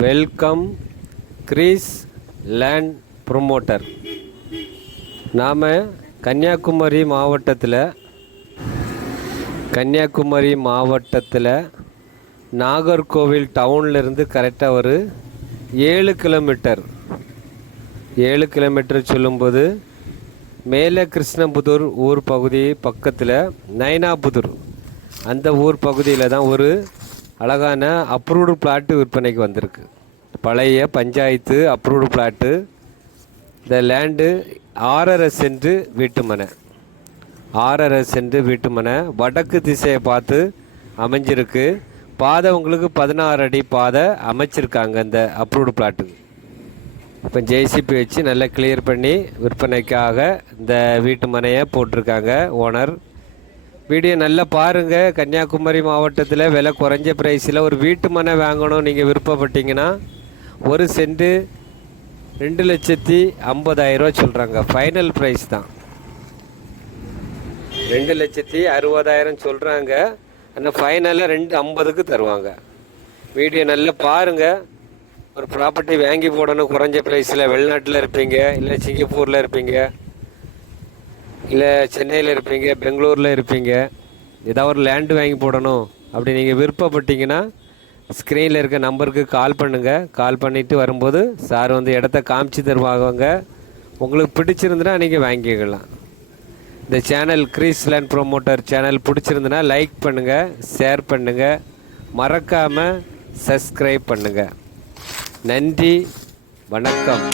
Welcome Greece Land promoter. நாம் கன்னியாகுமரி மாவட்டத்தில் நாகர்கோவில் டவுன்லேருந்து கரெக்டாக ஒரு 7 கிலோமீட்டர் சொல்லும்போது மேலே கிருஷ்ணபுதூர் ஊர் பகுதி பக்கத்தில் நைனாபுதூர் அந்த ஊர் பகுதியில் தான் ஒரு அழகான அப்ரூவ்டு பிளாட்டு விற்பனைக்கு வந்திருக்கு. பழைய பஞ்சாயத்து அப்ரூவ்டு பிளாட்டு. இந்த லேண்டு 6.5 சென்ட் வீட்டுமனை வடக்கு திசையை பார்த்து அமைஞ்சிருக்கு. பாதை உங்களுக்கு 16 அடி பாதை அமைச்சிருக்காங்க இந்த அப்ரூவ்டு பிளாட்டுக்கு. இப்போ ஜேசிபி வச்சு நல்லா கிளியர் பண்ணி விற்பனைக்காக இந்த வீட்டு மனையை போட்டிருக்காங்க ஓனர். வீடியோ நல்லா பாருங்கள். கன்னியாகுமரி மாவட்டத்தில் விலை குறைஞ்ச ப்ரைஸில் ஒரு வீட்டு மனை வாங்கணும் நீங்கள் விருப்பப்பட்டீங்கன்னா 1 சென்ட் 2,50,000 சொல்கிறாங்க. ஃபைனல் ப்ரைஸ் தான் 2,60,000 சொல்கிறாங்க. ஆனால் ஃபைனலாக 2,50,000 தருவாங்க. வீடியோ நல்லா பாருங்கள். ஒரு ப்ராப்பர்ட்டி வாங்கி போடணும் குறைஞ்ச ப்ரைஸில். வெளிநாட்டில் இருப்பீங்க, இல்லை சிங்கப்பூரில் இருப்பீங்க, இல்லை சென்னையில் இருப்பீங்க, பெங்களூரில் இருப்பீங்க, ஏதாவது ஒரு லேண்டு வாங்கி போடணும் அப்படி நீங்கள் விருப்பப்பட்டீங்கன்னா ஸ்க்ரீனில் இருக்க நம்பருக்கு கால் பண்ணுங்கள். கால் பண்ணிவிட்டு வரும்போது சார் வந்து இடத்த காமிச்சு தருவாங்க. உங்களுக்கு பிடிச்சிருந்துன்னா நீங்கள் வாங்கிக்கலாம். இந்த channel Greece Land Promoter channel பிடிச்சிருந்துன்னா லைக் பண்ணுங்கள், ஷேர் பண்ணுங்கள், மறக்காமல் சப்ஸ்கிரைப் பண்ணுங்கள். நன்றி, வணக்கம்.